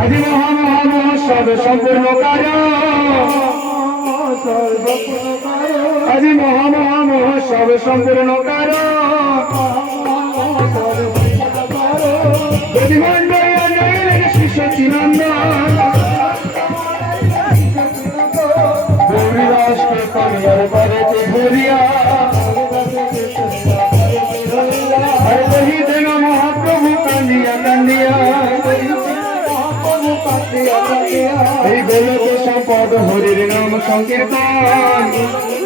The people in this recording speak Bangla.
আজি মহা মহা মহা সব সম্পূর্ণ কার আজি মহা মহা মহা এই বেলতে সম্পদ হরির নাম সংকীর্তন।